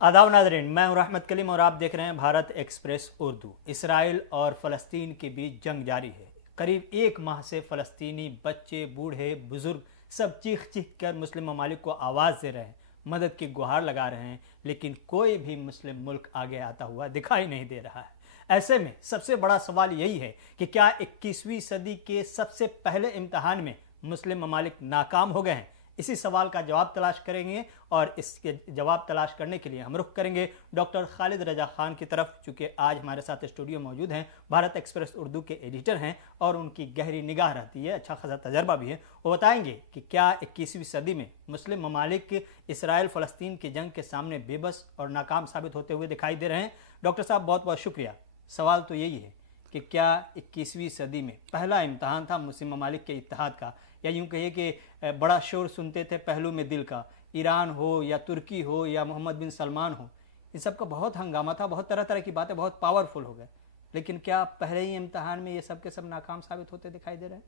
आदाब नाज़रीन, मैं हूं रहमत कलीम और आप देख रहे हैं भारत एक्सप्रेस उर्दू। इसराइल और फ़लस्तीन के बीच जंग जारी है। करीब एक माह से फ़लस्तीनी बच्चे, बूढ़े, बुज़ुर्ग सब चीख चीख कर मुस्लिम ममालिक को आवाज़ दे रहे हैं, मदद की गुहार लगा रहे हैं, लेकिन कोई भी मुस्लिम मुल्क आगे आता हुआ दिखाई नहीं दे रहा है। ऐसे में सबसे बड़ा सवाल यही है कि क्या 21वीं सदी के सबसे पहले इम्तहान में मुस्लिम ममालिक नाकाम हो गए हैं? इसी सवाल का जवाब तलाश करेंगे और इसके जवाब तलाश करने के लिए हम रुख करेंगे डॉक्टर खालिद रजा खान की तरफ, चूँकि आज हमारे साथ स्टूडियो मौजूद हैं। भारत एक्सप्रेस उर्दू के एडिटर हैं और उनकी गहरी निगाह रहती है, अच्छा खासा तजर्बा भी है। वो बताएंगे कि क्या 21वीं सदी में मुस्लिम ममालिक इसराइल फ़लस्तीन की जंग के सामने बेबस और नाकाम साबित होते हुए दिखाई दे रहे हैं। डॉक्टर साहब, बहुत बहुत शुक्रिया। सवाल तो यही है कि क्या 21वीं सदी में पहला इम्तहान था मुस्लिम ममालिक के इत्तेहाद का, या यूँ कहिए कि बड़ा शोर सुनते थे पहलू में दिल का, ईरान हो या तुर्की हो या मोहम्मद बिन सलमान हो, इन सब का बहुत हंगामा था, बहुत तरह तरह की बातें बहुत पावरफुल हो गए, लेकिन क्या पहले ही इम्तहान में ये सब के सब नाकाम साबित होते दिखाई दे रहे हैं?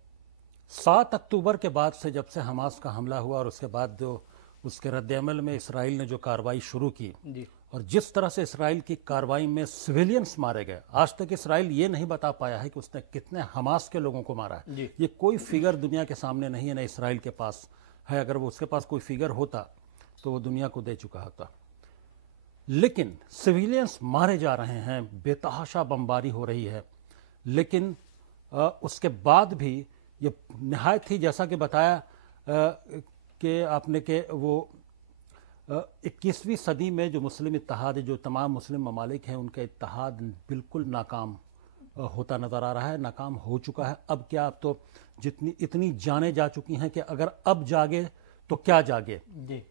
7 अक्टूबर के बाद से, जब से हमास का हमला हुआ और उसके बाद जो उसके रद्द-ए-अमल में इसराइल ने जो कार्रवाई शुरू की जी, और जिस तरह से इसराइल की कार्रवाई में सिविलियंस मारे गए, आज तक इसराइल ये नहीं बता पाया है कि उसने कितने हमास के लोगों को मारा है। ये कोई फिगर दुनिया के सामने नहीं है, ना इसराइल के पास है। अगर वो उसके पास कोई फिगर होता तो वो दुनिया को दे चुका होता। लेकिन सिविलियंस मारे जा रहे हैं, बेतहाशा बमबारी हो रही है, लेकिन उसके बाद भी ये निहायत ही, जैसा कि बताया कि आपने के वो 21वीं सदी में जो मुस्लिम इत्तेहाद है, जो तमाम मुस्लिम ममालिक हैं, उनका इत्तेहाद बिल्कुल नाकाम होता नज़र आ रहा है, नाकाम हो चुका है। अब क्या, अब तो इतनी जानें जा चुकी हैं कि अगर अब जागे तो क्या जागे। जी,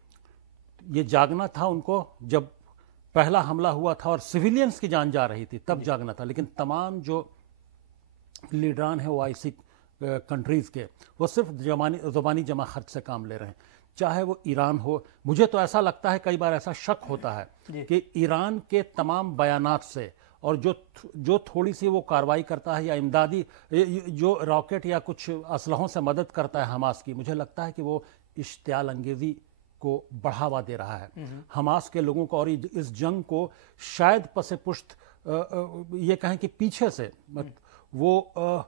ये जागना था उनको जब पहला हमला हुआ था और सिविलियंस की जान जा रही थी, तब जागना था। लेकिन तमाम जो लीडरान हैं OIC कंट्रीज़ के, वो सिर्फ ज़बानी जमा खर्च से काम ले रहे हैं, चाहे वो ईरान हो। मुझे तो ऐसा लगता है, कई बार ऐसा शक होता है कि ईरान के तमाम बयानात से और जो थोड़ी सी वो कार्रवाई करता है या इमदादी जो रॉकेट या कुछ असलहों से मदद करता है हमास की, मुझे लगता है कि वो इश्तियाल अंगेज़ी को बढ़ावा दे रहा है हमास के लोगों को, और इस जंग को शायद पसे पुश्त ये कहें कि पीछे से वो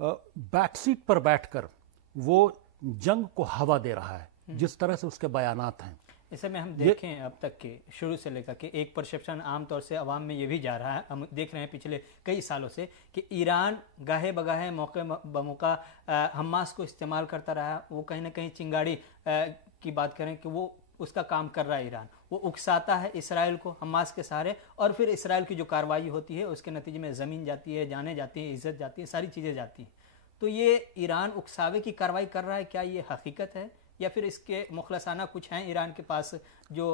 बैकसीट पर बैठकर वो जंग को हवा दे रहा है, जिस तरह से उसके बयानात हैं। इसे में हम देखें अब तक के शुरू से लेकर के एक परसेप्शन आमतौर से अवाम में ये भी जा रहा है, हम देख रहे हैं पिछले कई सालों से, कि ईरान गाहे बगाहे मौके बमौका हमास को इस्तेमाल करता रहा। वो कहीं ना कहीं चिंगाड़ी की बात करें कि वो उसका काम कर रहा है ईरान, वो उकसाता है इसराइल को हमास के सहारे, और फिर इसराइल की जो कार्रवाई होती है उसके नतीजे में ज़मीन जाती है, जाने जाती है, इज्जत जाती है, सारी चीज़ें जाती हैं। तो ये ईरान उकसावे की कार्रवाई कर रहा है, क्या ये हकीकत है, या फिर इसके मुखलसाना कुछ हैं ईरान के पास जो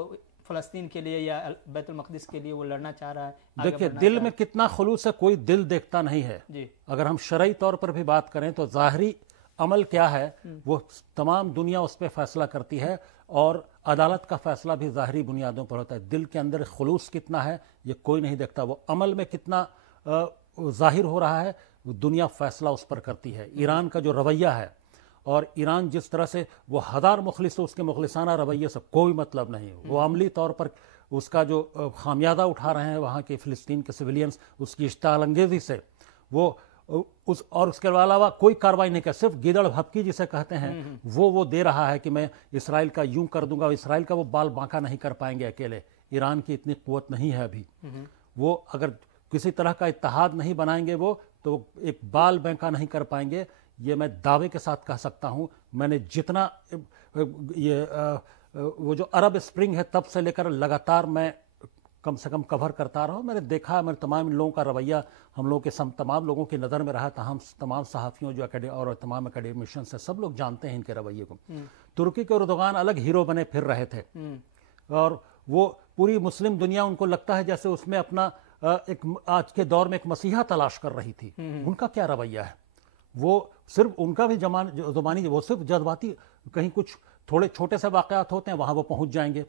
फ़लस्तीन के लिए या बैतुल मक़दिस के लिए वो लड़ना चाह रहा है? देखिए, दिल में कितना खुलूस है, कोई दिल देखता नहीं है जी। अगर हम शरई तौर पर भी बात करें तो ज़ाहरी अमल क्या है वो तमाम दुनिया उस पर फैसला करती है, और अदालत का फैसला भी ज़ाहरी बुनियादों पर होता है। दिल के अंदर खुलूस कितना है ये कोई नहीं देखता, वो अमल में कितना ज़ाहिर हो रहा है दुनिया फैसला उस पर करती है। ईरान का जो रवैया है, और ईरान जिस तरह से वो हज़ार मुखलिस हो, उसके मुखलिसाना रवैये से कोई मतलब नहीं। वो अमली तौर पर उसका जो खामियाजा उठा रहे हैं वहाँ के फ़िलिस्तीन के सिविलियंस, उसकी इश्तियाल अंगेज़ी से वो और उसके अलावा कोई कार्रवाई नहीं कर, सिर्फ गिदड़ भपकी जिसे कहते हैं वो दे रहा है कि मैं इसराइल का यूं कर दूंगा। इसराइल का वो बाल बांका नहीं कर पाएंगे अकेले, ईरान की इतनी कुव्वत नहीं है अभी। वो अगर किसी तरह का इत्तेहाद नहीं बनाएंगे वो तो एक बाल बांका नहीं कर पाएंगे, ये मैं दावे के साथ कह सकता हूँ। मैंने जितना ये वो जो अरब स्प्रिंग है तब से लेकर लगातार मैं कम से कम कवर करता रहा हूँ, मैंने देखा, मेरे तमाम इन लोगों का रवैया हम लोगों के तमाम लोगों की नज़र में रहा था। हम तमाम सहाफ़ियों जो और तमाम एकेडमिशियंस हैं, सब लोग जानते हैं इनके रवैये को। तुर्की के एर्दोगान अलग हीरो बने फिर रहे थे, और वो पूरी मुस्लिम दुनिया उनको लगता है जैसे उसमें अपना एक आज के दौर में एक मसीहा तलाश कर रही थी। उनका क्या रवैया है, वो सिर्फ उनका भी ज़बानी, वो सिर्फ जज्बाती, कहीं कुछ थोड़े छोटे से वाक़यात होते हैं वहाँ वो पहुँच जाएंगे।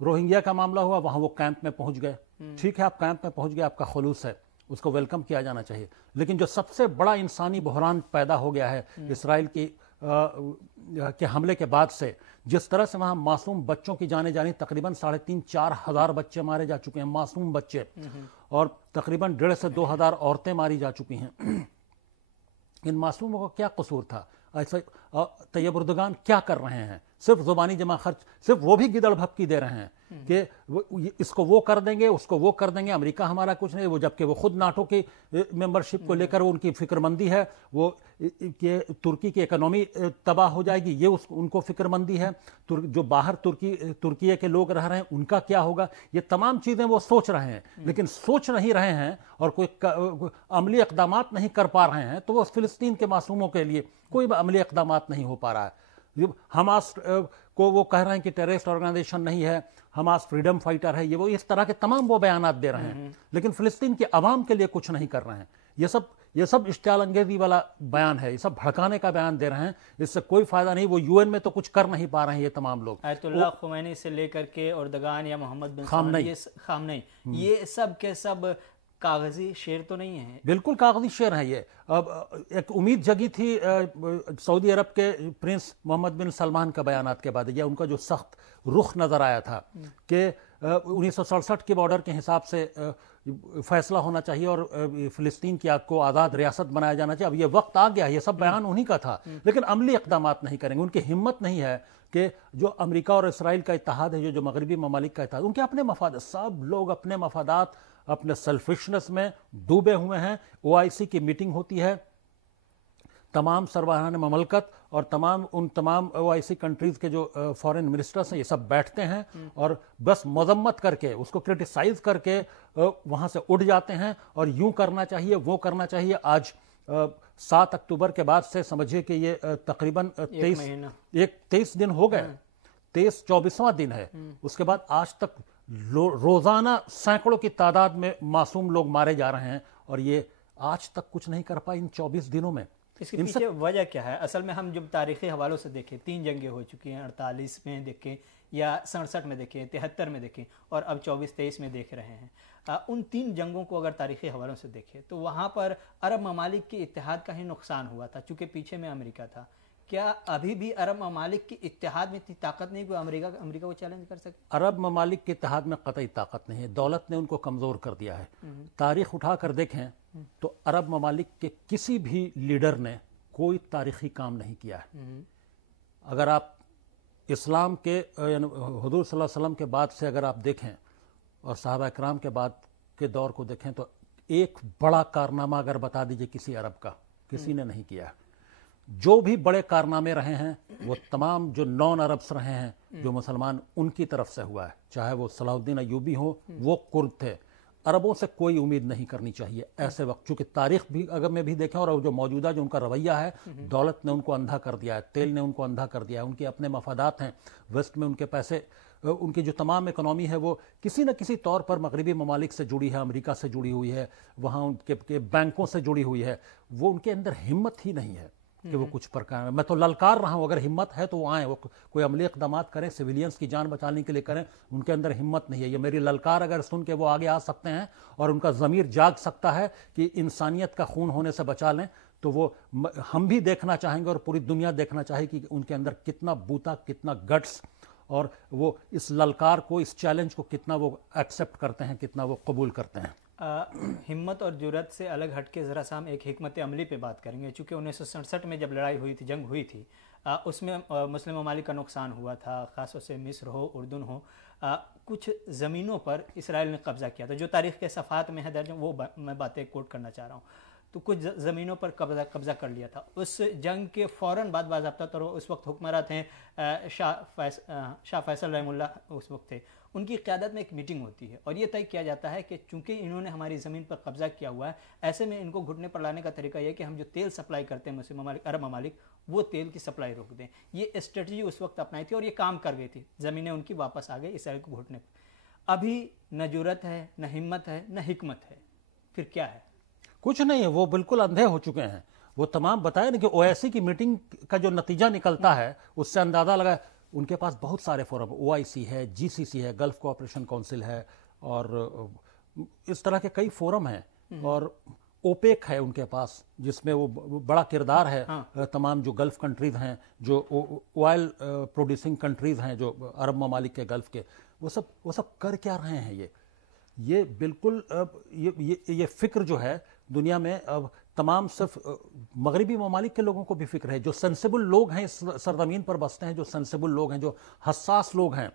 रोहिंग्या का मामला हुआ, वहाँ वो कैंप में पहुँच गए। ठीक है, आप कैंप में पहुँच गए, आपका खुलूस है, उसको वेलकम किया जाना चाहिए। लेकिन जो सबसे बड़ा इंसानी बहरान पैदा हो गया है इसराइल की के हमले के बाद से जिस तरह से वहाँ मासूम बच्चों की जाने जानी, तकरीबन 3,500-4 हज़ार बच्चे मारे जा चुके हैं, मासूम बच्चे, और तकरीबन 1,500 से 2,000 औरतें मारी जा चुकी हैं। इन मासूमों का क्या कसूर था? ऐसा तैयब उर्दगान क्या कर रहे हैं? सिर्फ जुबानी जमा खर्च, सिर्फ वो भी गिदड़ भपकी दे रहे हैं कि इसको वो कर देंगे, उसको वो कर देंगे, अमेरिका हमारा कुछ नहीं, वो जबकि वो खुद नाटो की मेंबरशिप को लेकर उनकी फिक्रमंदी है, वो कि तुर्की की इकोनॉमी तबाह हो जाएगी, ये उनको फिक्रमंदी है। जो बाहर तुर्की के लोग रह रहे हैं उनका क्या होगा, ये तमाम चीज़ें वो सोच रहे हैं, लेकिन सोच नहीं रहे हैं और कोई अमली इक़दामात नहीं कर पा रहे हैं। तो वो फ़िलिस्तीन के मासूमों के लिए कोई अमली इक़दामात नहीं हो पा रहा है। हमास को वो कह रहे हैं कि टेररिस्ट ऑर्गेनाइजेशन नहीं है, हमास फ्रीडम फाइटर है, ये वो इस तरह के तमाम वो बयानात दे रहे हैं, लेकिन फ़िलिस्तीन के अवाम के लिए कुछ नहीं कर रहे हैं। ये सब इश्तियाल अंगेज़ी वाला बयान है, ये सब भड़काने का बयान दे रहे हैं, इससे कोई फ़ायदा नहीं। वो यूएन में तो कुछ कर नहीं पा रहे हैं ये तमाम लोग, आयतुल्लाह खुमैनी से लेकर के एर्दोगान या मोहम्मद बिन खामनेई, ये सब के सब कागजी शेर तो नहीं है। बिल्कुल कागजी शेर है ये। अब एक उम्मीद जगी थी सऊदी अरब के प्रिंस मोहम्मद बिन सलमान का बयानात के बाद, या उनका जो सख्त रुख नज़र आया था कि 1967 के बॉर्डर के हिसाब से फैसला होना चाहिए और फ़िलिस्तीन को आज़ाद रियासत बनाया जाना चाहिए। अब ये वक्त आ गया, ये सब बयान उन्हीं का था, लेकिन अमली इक़दामात नहीं करेंगे। उनकी हिम्मत नहीं है कि जो अमेरिका और इसराइल का इत्तेहाद है, जो मगरबी ममालिक का इत्तेहाद, उनके अपने मफाद, सब लोग अपने मफादात, अपने सेल्फिशनेस में डूबे हुए हैं। OIC की मीटिंग होती है, तमाम सरबराहान ममलकत और उन तमाम OIC कंट्रीज़ के जो फॉरेन मिनिस्टर्स हैं, ये सब बैठते हैं और बस मजम्मत करके, उसको क्रिटिसाइज़ करके वहाँ से उठ जाते हैं और यूं करना चाहिए, वो करना चाहिए। आज 7 अक्टूबर के बाद से समझिए कि ये तकरीबन 23 दिन हो गए, 24वां दिन है। उसके बाद आज तक रोजाना सैकड़ों की तादाद में मासूम लोग मारे जा रहे हैं और ये आज तक कुछ नहीं कर पाए इन 24 दिनों में। इसके पीछे वजह क्या है? असल में हम जब तारीखी हवालों से देखें, 3 जंगें हो चुकी हैं, 48 में देखें या 67 में देखें, 73 में देखें और अब 24-23 में देख रहे हैं। उन 3 जंगों को अगर तारीखी हवालों से देखें तो वहाँ पर अरब ममालिक के इत्तेहाद का ही नुकसान हुआ था, चूँकि पीछे में अमेरिका था। क्या अभी भी अरब ममालिक की इत्तेहाद में इतनी ताकत नहीं कि अमेरिका को चैलेंज कर सके? अरब ममालिक के इत्तेहाद में कतई ताकत नहीं है, दौलत ने उनको कमज़ोर कर दिया है। तारीख उठा कर देखें तो अरब ममालिक के किसी भी लीडर ने कोई तारीखी काम नहीं किया है। अगर आप इस्लाम के हुज़ूर सल्लल्लाहु अलैहि वसल्लम के बाद से अगर आप देखें और सहाबा इकराम के बाद के दौर को देखें तो एक बड़ा कारनामा अगर बता दीजिए किसी अरब का, किसी ने नहीं किया है। जो भी बड़े कारनामे रहे हैं वो तमाम जो नॉन अरब्स रहे हैं, जो मुसलमान, उनकी तरफ से हुआ है। चाहे वो सलाहुद्दीन अय्यूबी हो, वो कुर्द थे। अरबों से कोई उम्मीद नहीं करनी चाहिए ऐसे वक्त, चूंकि तारीख भी अगर में भी देखें और जो मौजूदा जो उनका रवैया है, दौलत ने उनको अंधा कर दिया है, तेल ने उनको अंधा कर दिया है, उनके अपने मफादात हैं, वेस्ट में उनके पैसे, उनकी जो तमाम इकोनॉमी है वो किसी न किसी तौर पर मगरबी ममालिक से जुड़ी है, अमेरिका से जुड़ी हुई है, वहाँ उनके बैंकों से जुड़ी हुई है। वो उनके अंदर हिम्मत ही नहीं है कि वो कुछ प्रकार, मैं तो ललकार रहा हूँ, अगर हिम्मत है तो वो आए, वो कोई अमली इक़दामात करें, सिविलियंस की जान बचाने के लिए करें। उनके अंदर हिम्मत नहीं है। ये मेरी ललकार अगर सुन के वो आगे आ सकते हैं और उनका ज़मीर जाग सकता है कि इंसानियत का खून होने से बचा लें, तो वो हम भी देखना चाहेंगे और पूरी दुनिया देखना चाहेगी कि उनके अंदर कितना बूता, कितना गट्स, और वो इस ललकार को, इस चैलेंज को कितना वो एक्सेप्ट करते हैं, कितना वो कबूल करते हैं। हिम्मत और जुर्रत से अलग हटके ज़रा सा हम एक हिकमत अमली पे बात करेंगे। चूँकि 1967 में जब लड़ाई हुई थी, जंग हुई थी, उसमें मुस्लिम ममालिक का नुकसान हुआ था, ख़ास से मिस्र हो, उर्दन हो, कुछ ज़मीनों पर इसराइल ने कब्ज़ा किया था। जो तारीख़ के सफ़ात में है दर्ज, वो मैं बातें कोट करना चाह रहा हूँ। तो कुछ ज़मीनों पर कब्ज़ा कर लिया था। उस जंग के फ़ौरन बाद बाज़ाब्ता तौर उस वक्त हुक्मरान थे शाह फैसल रहमुल्लाह उस वक्त थे। उनकी क़यादत में एक मीटिंग होती है और ये तय किया जाता है कि चूँकि इन्होंने हमारी ज़मीन पर कब्ज़ा किया हुआ है, ऐसे में इनको घुटने पर लाने का तरीका यह है कि हम जो तेल सप्लाई करते हैं मुस्लिम ममालिक, अरब ममालिक, वो तेल की सप्लाई रोक दें। ये स्ट्रेटजी उस वक्त अपनाई थी और ये काम कर गई थी। ज़मीनें उनकी वापस आ गई इसराइल को घुटने पर। अभी न जुर्रत है, न हिम्मत है, न हिकमत है, फिर क्या है? कुछ नहीं है, वो बिल्कुल अंधे हो चुके हैं। वो तमाम बताया ना कि OIC की मीटिंग का जो नतीजा निकलता है उससे अंदाज़ा लगा। उनके पास बहुत सारे फोरम, OIC है, GCC है, गल्फ कोऑपरेशन काउंसिल है, और इस तरह के कई फोरम हैं, और ओपेक है उनके पास, जिसमें वो बड़ा किरदार है। तमाम जो गल्फ कंट्रीज हैं, जो ऑयल प्रोड्यूसिंग कंट्रीज हैं, जो अरब ममालिक के गल्फ के, वो सब कर क्या रहे हैं? ये बिल्कुल ये फिक्र जो है दुनिया में अब तमाम सिर्फ मगरबी ममालिक के लोगों को भी फिक्र है। जो सेंसिबल लोग हैं इस सरजमीन पर बसते हैं, जो सेंसिबल लोग हैं, जो हसास लोग हैं,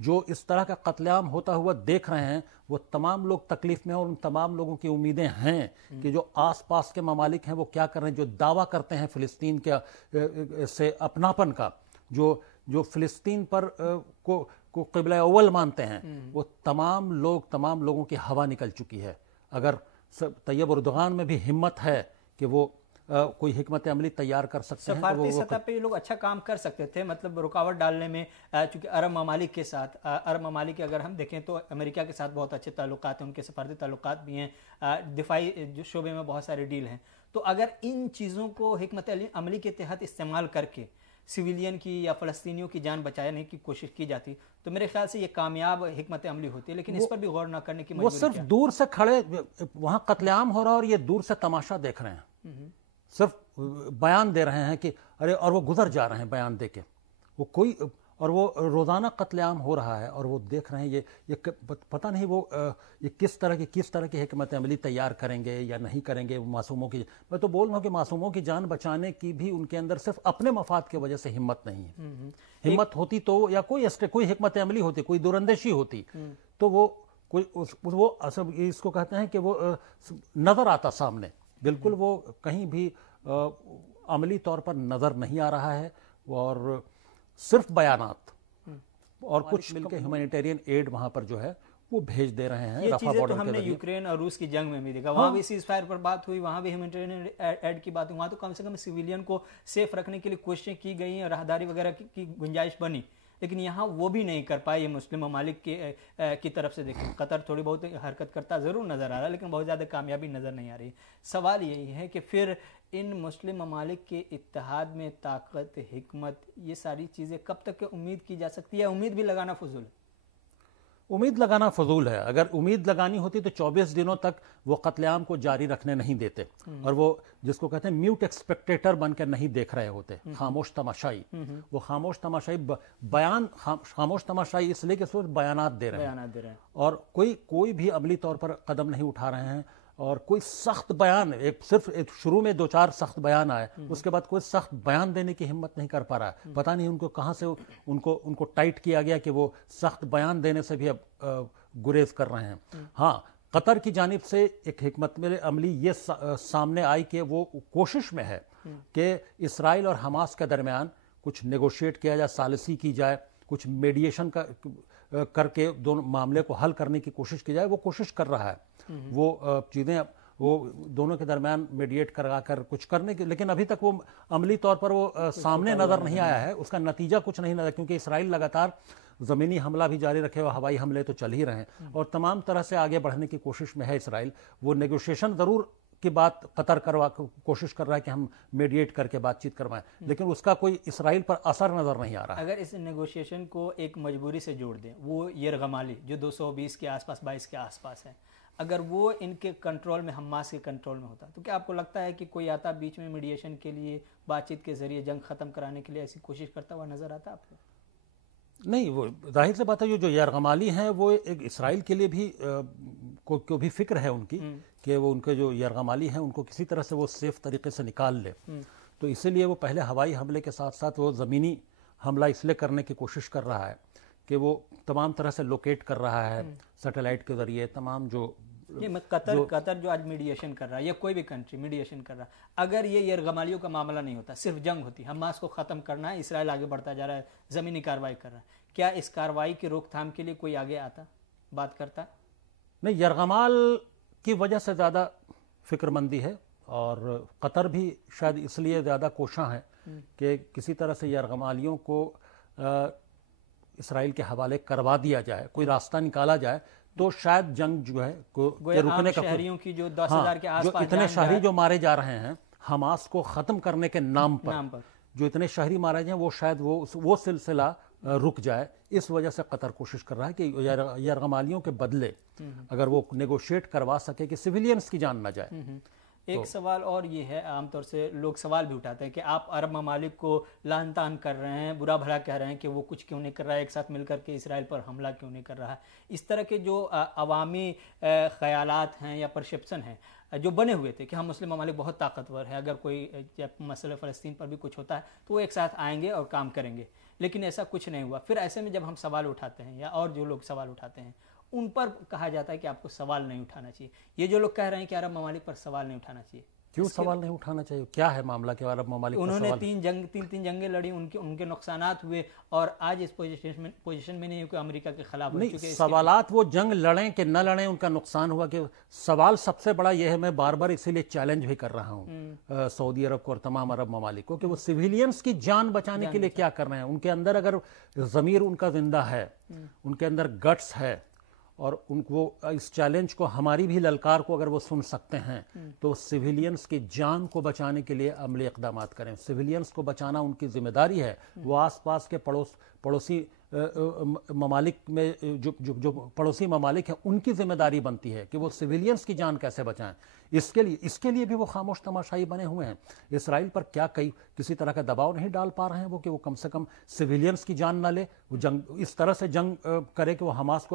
जो इस तरह का कत्लेआम होता हुआ देख रहे हैं, वो तमाम लोग तकलीफ में हैं। और उन तमाम लोगों की उम्मीदें हैं कि जो आस पास के ममालिक हैं वो क्या कर रहे हैं, जो दावा करते हैं फ़िलिस्तीन के से अपनापन का, जो फ़िलिस्तीन पर को क़िबला अव्वल मानते हैं, वो तमाम लोगों की हवा निकल चुकी है। अगर तैयब एर्दोगान में भी हिम्मत है कि वो कोई हिकमत अमली तैयार कर सकते हैं, सफारती सतह पे ये लोग अच्छा काम कर सकते थे, मतलब रुकावट डालने में। चूंकि अरब ममालिक के साथ, अरब ममालिक अगर हम देखें तो अमेरिका के साथ बहुत अच्छे ताल्लुकात हैं, उनके सफारती ताल्लुकात भी हैं, दिफाई जो शोबे में बहुत सारे डील हैं। तो अगर इन चीज़ों को हिकमत अमली के तहत इस्तेमाल करके सिविलियन की या फ़लस्तीनियों की जान बचाने की कोशिश की जाती तो मेरे ख्याल से ये कामयाब हिकमत अमली होती है। लेकिन इस पर भी गौर न करने की वो सिर्फ दूर से खड़े, वहाँ कत्लेआम हो रहा है और ये दूर से तमाशा देख रहे हैं, सिर्फ बयान दे रहे हैं कि अरे, और वो गुजर जा रहे हैं बयान दे के। वो कोई, और वो रोज़ाना कत्लेआम हो रहा है और वो देख रहे हैं। ये पता नहीं वो ये किस तरह की हिकमत अमली तैयार करेंगे या नहीं करेंगे मासूमों की। मैं तो बोल रहा हूँ कि मासूमों की जान बचाने की भी उनके अंदर सिर्फ अपने मफाद की वजह से हिम्मत नहीं है। हिम्मत होती तो, या कोई हिकमत अमली होती, कोई दूरंदेशी होती, तो वो असल इसको कहते हैं कि वो नज़र आता सामने। बिल्कुल वो कहीं भी अमली तौर पर नज़र नहीं आ रहा है, और सिर्फ बयानात और कुछ मिलकर ह्यूमैनिटेरियन एड वहां पर जो है वो भेज दे रहे हैं। ये चीजें तो हमने यूक्रेन और रूस की जंग में भी देखा। वहां भी सीज फायर पर बात हुई, वहां भी ह्यूमैनिटेरियन एड की बात हुई। वहां तो कम से कम सिविलियन को सेफ रखने के लिए कोशिशें की गई, राहदारी वगैरह की गुंजाइश बनी, लेकिन यहाँ वो भी नहीं कर पाए ये मुस्लिम ममालिक की तरफ से। देखें, कतर थोड़ी बहुत हरकत करता ज़रूर नज़र आ रहा है, लेकिन बहुत ज़्यादा कामयाबी नज़र नहीं आ रही। सवाल यही है कि फिर इन मुस्लिम ममालिक के इत्तेहाद में ताकत, हिकमत, ये सारी चीज़ें कब तक के उम्मीद की जा सकती है? उम्मीद भी लगाना फजूल है। उम्मीद लगाना फजूल है। अगर उम्मीद लगानी होती तो 24 दिनों तक वो कत्लेआम को जारी रखने नहीं देते, और वो जिसको कहते हैं म्यूट एक्सपेक्टेटर बनकर नहीं देख रहे होते, खामोश तमाशाई। वो खामोश तमाशाई बयान, खामोश तमाशाई इसलिए कि सिर्फ बयानात दे रहे हैं, और कोई भी अमली तौर पर कदम नहीं उठा रहे हैं। और कोई सख्त बयान, सिर्फ शुरू में 2-4 सख्त बयान आए, उसके बाद कोई सख्त बयान देने की हिम्मत नहीं कर पा रहा है। पता नहीं उनको कहाँ से उनको टाइट किया गया कि वो सख्त बयान देने से भी अब गुरेज कर रहे हैं। हाँ, कतर की जानिब से एक हिकमत अमली ये सामने आई कि वो कोशिश में है कि इसराइल और हमास के दरमियान कुछ नेगोशिएट किया जाए, सालिसी की जाए, कुछ मीडिएशन करके दोनों मामले को हल करने की कोशिश की जाए। वो कोशिश कर रहा है, वो चीज़ें वो दोनों के दरमियान मीडिएट करा कर कुछ करने की, लेकिन अभी तक वो अमली तौर पर वो सामने नज़र नहीं आया है। उसका नतीजा कुछ नहीं नजर, क्योंकि इसराइल लगातार ज़मीनी हमला भी जारी रखे और हवाई हमले तो चल ही रहे हैं, और तमाम तरह से आगे बढ़ने की कोशिश में है इसराइल। वो नेगोशिएशन ज़रूर की बात कतर कोशिश कर रहा है कि हम मीडिएट करके बातचीत करवाएं, लेकिन उसका कोई इसराइल पर असर नज़र नहीं आ रहा है। अगर इस नेगोशिएशन को एक मजबूरी से जोड़ दें, वो यरगमाली जो 220 के आसपास, 22 के आसपास है, अगर वो इनके कंट्रोल में, हमास के कंट्रोल में होता, तो क्या आपको लगता है कि कोई आता बीच में मीडिएशन के लिए, बातचीत के जरिए जंग खत्म कराने के लिए ऐसी कोशिश करता हुआ नजर आता आपको? नहीं, वो जाहिर सी बात है, जो यरगमाली हैं वो एक इसराइल के लिए भी को भी फिक्र है उनकी कि वो उनके जो यरगमाली हैं उनको किसी तरह से वो सेफ तरीके से निकाल ले। तो इसीलिए वो पहले हवाई हमले के साथ साथ वो ज़मीनी हमला इसलिए करने की कोशिश कर रहा है कि वो तमाम तरह से लोकेट कर रहा है सैटेलाइट के ज़रिए तमाम कतर जो आज मीडिएशन कर रहा है, या कोई भी कंट्री मीडिएशन कर रहा है, अगर ये यरगमालियों का मामला नहीं होता, सिर्फ जंग होती, हमास को ख़त्म करना है, इसराइल आगे बढ़ता जा रहा है, ज़मीनी कार्रवाई कर रहा है, क्या इस कार्रवाई की रोकथाम के लिए कोई आगे आता, बात करता? नहीं, यरगमाल की वजह से ज़्यादा फिक्रमंदी है, और कतर भी शायद इसलिए ज़्यादा कोशां है कि किसी तरह से यरगमालियों को इसराइल के हवाले करवा दिया जाए, कोई रास्ता निकाला जाए, तो शायद जंग जो है रुकने का, शहरियों की जो 10,000 के आसपास जो इतने शहरी जो मारे जा रहे हैं हमास को ख़त्म करने के नाम पर जो इतने शहरी मारे जाएं, वो शायद वो सिलसिला रुक जाए। इस वजह से कतर कोशिश कर रहा है कि यरगमालियों के बदले अगर वो नेगोशिएट करवा सके कि सिविलियंस की जान ना जाए। ایک سوال اور یہ ہے، عام طور سے لوگ سوال بھی اٹھاتے ہیں کہ آپ عرب ممالک کو لعن طعن کر رہے ہیں، برا بھلا کہہ رہے ہیں کہ وہ کچھ کیوں نہیں کر رہا ہے، ایک ساتھ مل کر کے اسرائیل پر حملہ کیوں نہیں کر رہا ہے. اس طرح کے جو عوامی خیالات ہیں یا پرسیپشن ہیں جو بنے ہوئے تھے کہ ہم مسلم ممالک بہت طاقتور ہیں، اگر کوئی مسئلہ فلسطین پر بھی کچھ ہوتا ہے تو وہ ایک ساتھ آئیں گے اور کام کریں گے، لیکن ایسا کچھ نہیں ہوا. پھر ایسے میں جب ہم سوال اٹھاتے ہیں یا اور جو لوگ سوال اٹھاتے ہیں ان پر کہا جاتا ہے کہ آپ کو سوال نہیں اٹھانا چاہیے. یہ جو لوگ کہہ رہے ہیں کہ عرب ممالک پر سوال نہیں اٹھانا چاہیے، کیوں سوال نہیں اٹھانا چاہیے؟ کیا ہے معاملہ کہ عرب ممالک انہوں نے تین جنگیں لڑی، ان کے نقصانات ہوئے اور آج اس پوزیشن میں نہیں ہے کہ امریکہ کے خلاف ہو چکے. سوالات وہ جنگ لڑیں کہ نہ لڑیں ان کا نقصان ہوا کہ سوال سب سے بڑا یہ ہے، میں بار بار اسی لیے چیلنج بھی کر رہا ہوں سعودی عرب کو اور تمام عرب ممالک کو کہ وہ سویلینز کی جان بچانے کے لیے کیا کر رہے ہیں. ان کے اندر اگر ضمیر ان کا زندہ ہے، ان کے اندر گٹس ہے، اور ان کو اس چیلنج کو، ہماری بھی للکار کو اگر وہ سن سکتے ہیں تو سویلینز کی جان کو بچانے کے لیے عملی اقدامات کریں. سویلینز کو بچانا ان کی ذمہ داری ہے. وہ آس پاس کے پڑوسی ممالک میں جو پڑوسی ممالک ہیں ان کی ذمہ داری بنتی ہے کہ وہ سویلینز کی جان کیسے بچائیں. اس کے لیے بھی وہ خاموش تماشائی بنے ہوئے ہیں. اسرائیل پر کیا کسی طرح کا دباؤ نہیں ڈال پا رہے ہیں وہ کہ وہ کم سے کم سویلینز کی جان نہ لے، وہ جنگ اس طرح سے جنگ کرے کہ وہ حماس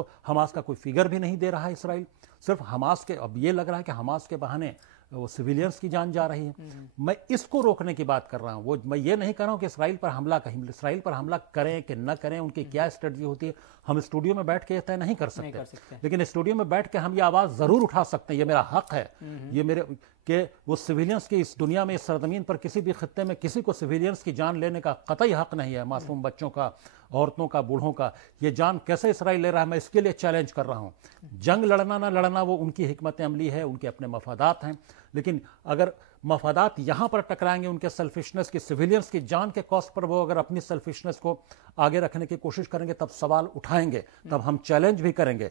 کا کوئی فگر بھی نہیں دے رہا ہے اسرائیل. صرف حماس کے، اب یہ لگ رہا ہے کہ حماس کے بہانے وہ سویلینز کی جان جا رہی ہے. میں اس کو روکنے کی بات کر رہا ہوں. میں یہ نہیں کر رہا ہوں کہ اسرائیل پر حملہ کریں کہ نہ کریں، ان کی کیا اسٹریٹجی ہوتی ہے ہم اسٹوڈیو میں بیٹھ کے یہ طے نہیں کر سکتے، لیکن اسٹوڈیو میں بیٹھ کے ہم یہ آواز ضرور اٹھا سکتے ہیں. یہ میرا حق ہے، یہ میرے کہ وہ سویلینز کی اس دنیا میں، اس سرزمین پر کسی بھی خطے میں کسی کو سویلینز کی جان لینے کا قطعی حق نہیں ہے. معصوم بچوں کا، عورتوں کا، بوڑھوں کا یہ جان کیسے اسرائیل لے رہا ہے، میں اس کے لیے چیلنج کر رہا ہوں. جنگ لڑنا نہ لڑنا وہ ان کی حکمت عملی ہے، ان کے اپنے مفادات ہیں، لیکن اگر مفادات یہاں پر ٹکرائیں گے ان کے سیلفشنس کی، سویلینز کی جان کے کاسٹ پر، وہ اگر اپنی سیلفشنس کو آگے رکھنے کی کوشش کریں گے تب سوال اٹھائیں گے، تب ہم چیلنج بھی کریں گے،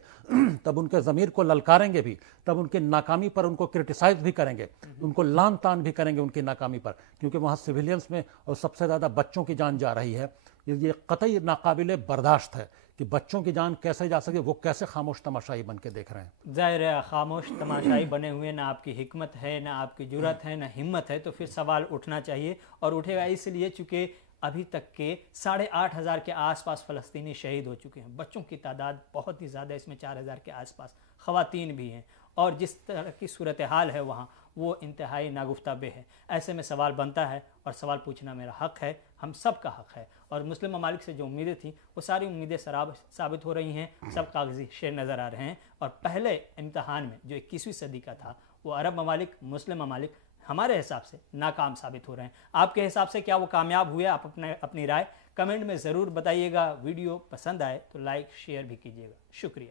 تب ان کے ضمیر کو للکاریں گے بھی، تب ان کی ناکامی پر ان کو کرٹیسائز بھی کریں گے، ان کو لعن طعن بھی کریں گے ان کی ناکامی پر، کیونکہ وہاں سویلینز میں اور سب سے زیادہ بچوں کی جان جا رہی ہے. یہ قطعی ناقابل برداشت ہے کہ بچوں کی جان کیسے جا سکے، وہ کیسے خاموش تماشائی بن کے دیکھ رہے ہیں. ظاہر ہے خاموش تماشائی بنے ہوئے، نہ آپ کی حکمت ہے، نہ آپ کی جرأت ہے، نہ ہمت ہے، تو پھر سوال اٹھنا چاہیے. اور اٹھے گا اس لیے چونکہ ابھی تک کے 8,500 کے آس پاس فلسطینی شہید ہو چکے ہیں. بچوں کی تعداد بہت ہی زیادہ، اس میں 4,000 کے آس پاس خواتین بھی ہیں، اور جس طرح کی صورتحال ہے وہاں وہ انتہائی ناگفتہ بے ہے. ایسے میں سوال بنتا ہے، اور سوال پوچھنا میرا حق ہے، ہم سب کا حق ہے. اور مسلم ممالک سے جو امیدیں تھیں وہ ساری امیدیں ثابت ہو رہی ہیں، سب کاغذی شیر نظر آ رہے ہیں. اور پہلے امتحان میں جو 21ویں صدی کا تھا وہ عرب ممالک، مسلم ممالک ہمارے حساب سے ناکام ثابت ہو رہے ہیں. آپ کے حساب سے کیا وہ کامیاب ہوئے؟ آپ اپنی رائے کمنٹ میں ضرور بتائیے گا. ویڈیو پسند آئے تو لائک شیئر بھی کیجیے گا. شکریہ.